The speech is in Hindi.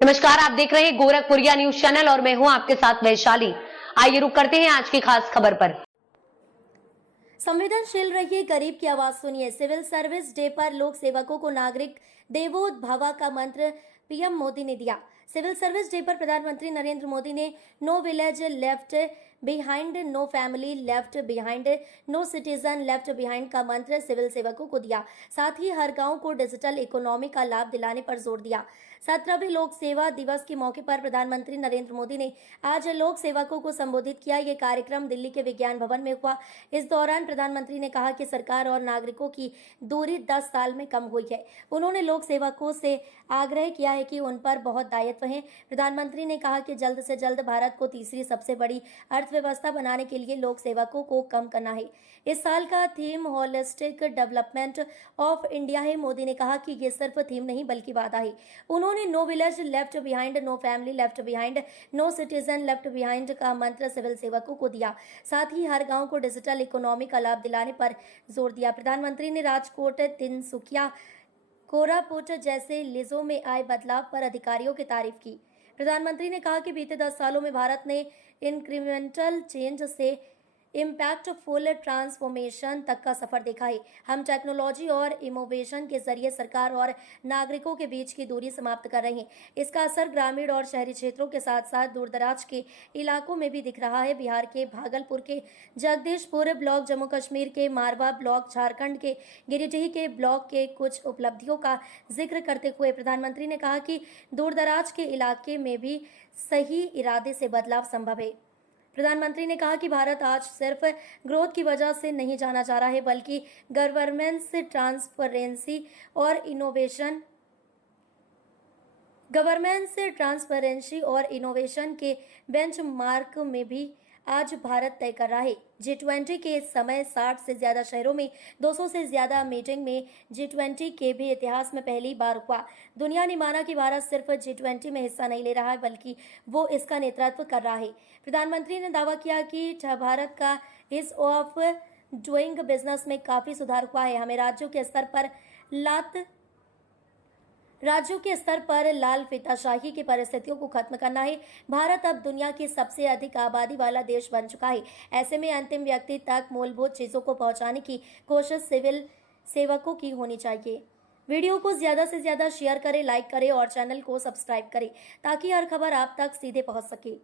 नमस्कार, आप देख रहे हैं गोरखपुरिया न्यूज चैनल और मैं हूं आपके साथ वैशाली। आइए रुक करते हैं आज की खास खबर पर। संवेदनशील रहिए, गरीब की आवाज सुनिए। सिविल सर्विस डे पर लोक सेवकों को नागरिक देवो भव का मंत्र पीएम मोदी ने दिया। सिविल सर्विस डे पर प्रधानमंत्री नरेंद्र मोदी ने no village left behind, no family left behind, no citizen left behind का मंत्र सिविल सेवकों को दिया। साथ ही हर गांव को डिजिटल इकोनॉमी का लाभ दिलाने पर जोर दिया। 17वें लोक सेवा दिवस के मौके पर प्रधानमंत्री नरेंद्र मोदी ने आज लोक सेवकों को संबोधित किया। ये कार्यक्रम दिल्ली के विज्ञान भवन में हुआ। इस दौरान प्रधानमंत्री ने कहा कि सरकार और नागरिकों की दूरी 10 साल में कम हुई है। उन्होंने लोक सेवकों से आग्रह किया है कि उन पर बहुत दायित्व है। प्रधानमंत्री ने कहा कि जल्द से जल्द भारत को तीसरी सबसे बड़ी अर्थव्यवस्था बनाने के लिए लोक सेवकों को कम करना है। इस साल का theme holistic development of India है। मोदी ने कहा कि ये सिर्फ थीम नहीं बल्कि वादा है। उन्होंने no village left behind, no family left behind, no citizen left behind का मंत्र सिविल सेवकों को दिया। साथ ही हर गांव को डिजिटल इकोनॉमी का लाभ दिलाने पर जोर दिया। प्रधानमंत्री ने राजकोट, तिनसुकिया, कोरापुट जैसे जिलों में आए बदलाव पर अधिकारियों की तारीफ की। प्रधानमंत्री ने कहा कि बीते 10 सालों में भारत ने इंक्रीमेंटल चेंज से इम्पैक्टफुल ट्रांसफॉर्मेशन तक का सफर देखा है। हम टेक्नोलॉजी और इनोवेशन के जरिए सरकार और नागरिकों के बीच की दूरी समाप्त कर रहे हैं। इसका असर ग्रामीण और शहरी क्षेत्रों के साथ साथ दूरदराज के इलाकों में भी दिख रहा है। बिहार के भागलपुर के जगदीशपुर ब्लॉक, जम्मू कश्मीर के मारवा ब्लॉक, झारखंड के गिरिडीह के ब्लॉक के कुछ उपलब्धियों का जिक्र करते हुए प्रधानमंत्री ने कहा कि दूरदराज के इलाके में भी सही इरादे से बदलाव संभव है। प्रधानमंत्री ने कहा कि भारत आज सिर्फ ग्रोथ की वजह से नहीं जाना जा रहा है बल्कि गवर्नेंस, ट्रांसपेरेंसी और इनोवेशन के बेंचमार्क में भी आज भारत तय कर रहा है। G20 के इस समय 60 से ज्यादा शहरों में 200 से ज्यादा मीटिंग में G20 के भी इतिहास में पहली बार हुआ। दुनिया ने माना कि भारत सिर्फ G20 में हिस्सा नहीं ले रहा है बल्कि वो इसका नेतृत्व कर रहा है। प्रधानमंत्री ने दावा किया कि भारत का ईज ऑफ डूइंग बिजनेस में काफी सुधार हुआ है। हमें राज्यों के स्तर पर लाल फीताशाही की परिस्थितियों को खत्म करना है। भारत अब दुनिया की सबसे अधिक आबादी वाला देश बन चुका है। ऐसे में अंतिम व्यक्ति तक मूलभूत चीजों को पहुंचाने की कोशिश सिविल सेवकों की होनी चाहिए। वीडियो को ज्यादा से ज्यादा शेयर करें, लाइक करें और चैनल को सब्सक्राइब करें ताकि हर खबर आप तक सीधे पहुंच सके।